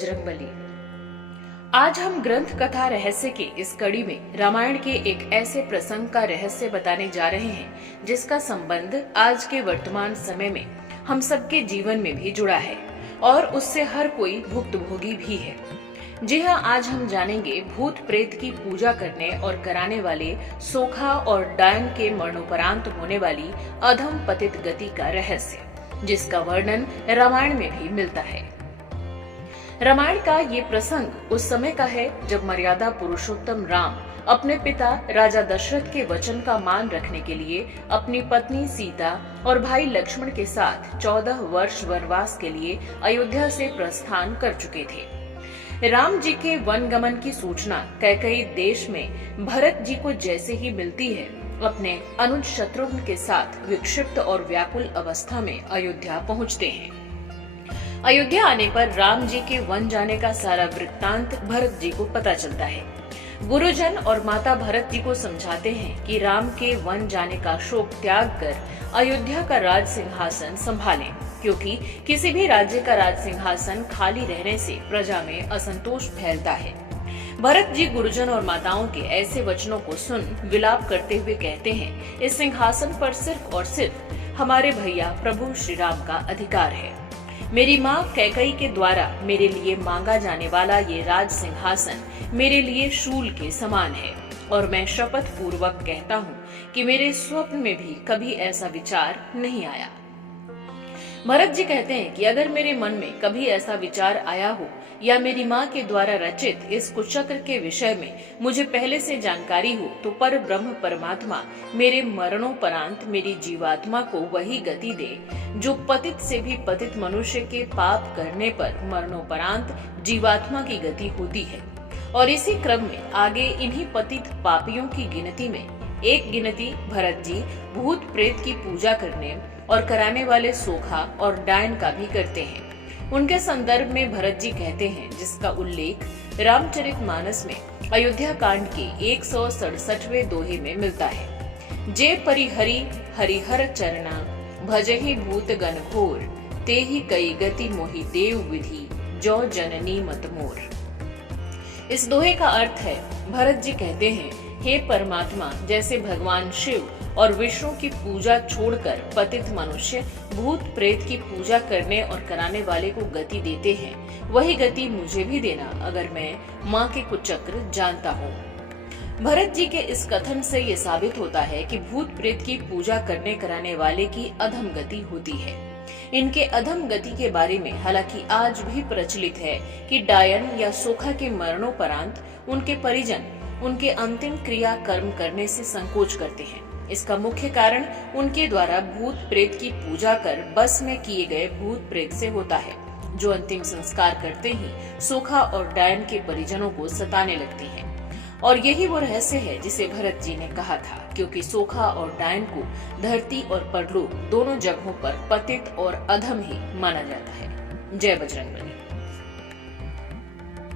बजरंगबली। आज हम ग्रंथ कथा रहस्य की इस कड़ी में रामायण के एक ऐसे प्रसंग का रहस्य बताने जा रहे हैं जिसका संबंध आज के वर्तमान समय में हम सबके जीवन में भी जुड़ा है और उससे हर कोई भुक्तभोगी भी है। जी हाँ, आज हम जानेंगे भूत प्रेत की पूजा करने और कराने वाले सोखा और डायन के मरणोपरांत होने वाली अधम पतित गति का रहस्य, जिसका वर्णन रामायण में भी मिलता है। रामायण का ये प्रसंग उस समय का है जब मर्यादा पुरुषोत्तम राम अपने पिता राजा दशरथ के वचन का मान रखने के लिए अपनी पत्नी सीता और भाई लक्ष्मण के साथ 14 वर्ष वनवास के लिए अयोध्या से प्रस्थान कर चुके थे। राम जी के वन गमन की सूचना कैकेयी देश में भरत जी को जैसे ही मिलती है, अपने अनुज शत्रुघ्न के साथ विक्षिप्त और व्याकुल अवस्था में अयोध्या पहुंचते हैं। अयोध्या आने पर राम जी के वन जाने का सारा वृत्तांत भरत जी को पता चलता है। गुरुजन और माता भरत जी को समझाते हैं कि राम के वन जाने का शोक त्याग कर अयोध्या का राज सिंहासन संभालें, क्योंकि किसी भी राज्य का राज सिंहासन खाली रहने से प्रजा में असंतोष फैलता है। भरत जी गुरुजन और माताओं के ऐसे वचनों को सुन विलाप करते हुए कहते हैं, इस सिंहासन पर सिर्फ और सिर्फ हमारे भैया प्रभु श्री राम का अधिकार है। मेरी माँ कैकेयी के द्वारा मेरे लिए मांगा जाने वाला ये राज सिंहासन मेरे लिए शूल के समान है और मैं शपथ पूर्वक कहता हूँ कि मेरे स्वप्न में भी कभी ऐसा विचार नहीं आया। भरत जी कहते हैं कि अगर मेरे मन में कभी ऐसा विचार आया हो या मेरी माँ के द्वारा रचित इस कुचक्र के विषय में मुझे पहले से जानकारी हो, तो पर ब्रह्म परमात्मा मेरे मरणोपरांत मेरी जीवात्मा को वही गति दे जो पतित से भी पतित मनुष्य के पाप करने पर मरणोपरांत जीवात्मा की गति होती है। और इसी क्रम में आगे इन्हीं पतित पापियों की गिनती में एक गिनती भरत जी भूत प्रेत की पूजा करने और कराने वाले सोखा और डायन का भी करते हैं। उनके संदर्भ में भरत जी कहते हैं, जिसका उल्लेख रामचरितमानस में अयोध्या कांड के 167वें दोहे में मिलता है। जे परिहरि हरिहर चरना भजहि भूत गण घोर, ते ही कई गति मोहि देव विधि जो जननी मत मोर। इस दोहे का अर्थ है, भरत जी कहते हैं, हे परमात्मा, जैसे भगवान शिव और विष्णु की पूजा छोड़कर पतित मनुष्य भूत प्रेत की पूजा करने और कराने वाले को गति देते हैं, वही गति मुझे भी देना अगर मैं माँ के कुचक्र जानता हूँ। भरत जी के इस कथन से ये साबित होता है कि भूत प्रेत की पूजा करने कराने वाले की अधम गति होती है। इनके अधम गति के बारे में हालांकि आज भी प्रचलित है कि डायन या सोखा के मरणोपरांत उनके परिजन उनके अंतिम क्रिया कर्म करने से संकोच करते हैं। इसका मुख्य कारण उनके द्वारा भूत प्रेत की पूजा कर बस में किए गए भूत प्रेत से होता है, जो अंतिम संस्कार करते ही सोखा और डायन के परिजनों को सताने लगती हैं। और यही वो रहस्य है जिसे भरत जी ने कहा था, क्योंकि सोखा और डायन को धरती और परलोक दोनों जगहों पर पतित और अधम ही माना जाता है। जय बजरंगबली।